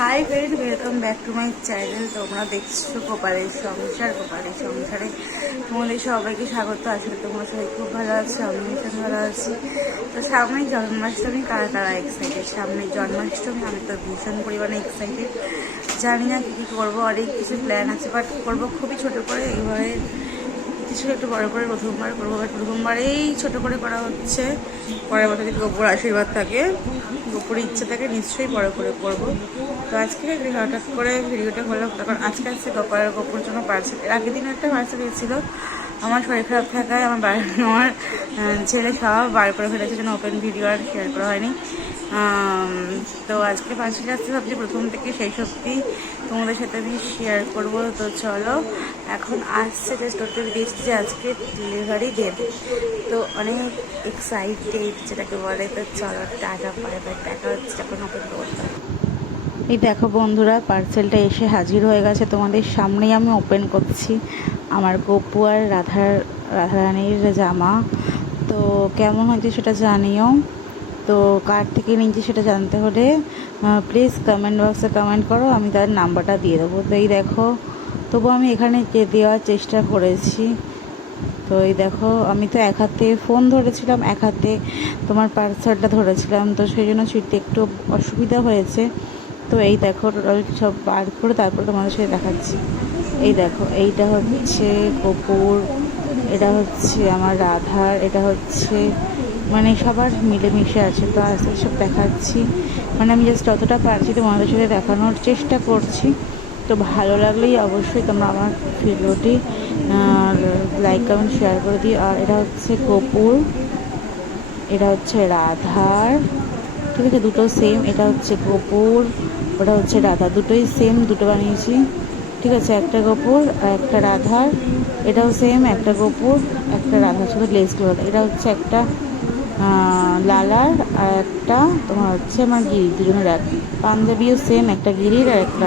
Hi friend, welcome back to my channel. তোমরা দেখছো কপালের সংসারে তোমাদের সবাইকে স্বাগত। আসলে তোমরা সবাই খুব ভালো আছো, আমি ভীষণ ভালো আছি। তো সামনে জন্মাষ্টমী, কারা কারা এক্সাইটেড? সামনে জন্মাষ্টমী, আমি তো ভীষণ পরিমাণে এক্সাইটেড। জানি না কী করবো, অনেক কিছু প্ল্যান আছে, বাট করবো খুবই ছোটো করে। এইভাবে কিছু একটু বড় করে প্রথমবার করবো, বাট প্রথমবারেই ছোটো করে করা হচ্ছে। পরের বছর যদি গোপুর আশীর্বাদ থাকে, গোপুর ইচ্ছে থাকে, নিশ্চয়ই বড় করে করবো। তো আজকে হঠাৎ করে ভিডিওটা হলো, তখন আজকে গোপুর জন্য পার্সেল, এর আগের দিন একটা পার্সেল এসেছিল। আমার শরীর খারাপ থাকায় আমার ছেলে সব বার করে ফেলেছে, জন্য ওপেন ভিডিও আর শেয়ার করা হয়নি। তো আজকে পার্সেলটা আসতে ভাবছি প্রথম থেকে সেই সবটি তোমাদের সাথে আমি শেয়ার করবো। তো চলো, এখন আসছে জাস্ট ওতে দিয়েছি যে আজকে ডেলিভারি দেবে। তো অনেক এক্সাইটেড যেটাকে বলে। তো চলো, টাটা, বাই বাই, দেখা হচ্ছে যখন ওপেন করবো। এই দেখো বন্ধুরা, পার্সেলটা এসে হাজির হয়ে গেছে তোমাদের সামনেই। আমি ওপেন করছি আমার গপু আর রাধারানীর জামা। তো কেমন হয়েছে সেটা জানিও। তো কার থেকে নিয়েছি সেটা জানতে হলে প্লিজ কমেন্ট বক্সে কমেন্ট করো, আমি তার নাম্বারটা দিয়ে দেবো। তো এই দেখো, তবু আমি এখানে দেওয়ার চেষ্টা করেছি। তো এই দেখো, আমি তো এক হাতে ফোন ধরেছিলাম, এক হাতে তোমার পার্সেলটা ধরেছিলাম, তো সেই জন্য ছিঁড়তে একটু অসুবিধা হয়েছে। তো এই দেখো, টোটাল সব বার করে তারপর তোমাদের সাথে দেখাচ্ছি। এই দেখো, এইটা হচ্ছে কপুর, এটা হচ্ছে আমার রাধার, এটা হচ্ছে মানে সবার মিলেমিশে আছে। তো আস্তে সব দেখাচ্ছি, মানে আমি জাস্ট যতটা পারছি তোমাদের সাথে দেখানোর চেষ্টা করছি। তো ভালো লাগলেই অবশ্যই তোমরা আমার ভিডিওটি লাইক কমেন্ট শেয়ার করে দিও। আর এটা হচ্ছে কপুর, এটা হচ্ছে রাধার, ঠিক আছে, দুটো সেম। এটা হচ্ছে কপুর, ওটা হচ্ছে রাধা, দুটোই সেম, দুটো বানিয়েছি, ঠিক আছে। একটা কপুর আর একটা রাধার, এটাও সেম, একটা কপুর একটা রাধা, শুধু লেসগুলো। এটা হচ্ছে একটা লালার, আর একটা তোমার হচ্ছে আমার গিরি, দুজনের এক। পাঞ্জাবিও সেম, একটা গিরির আর একটা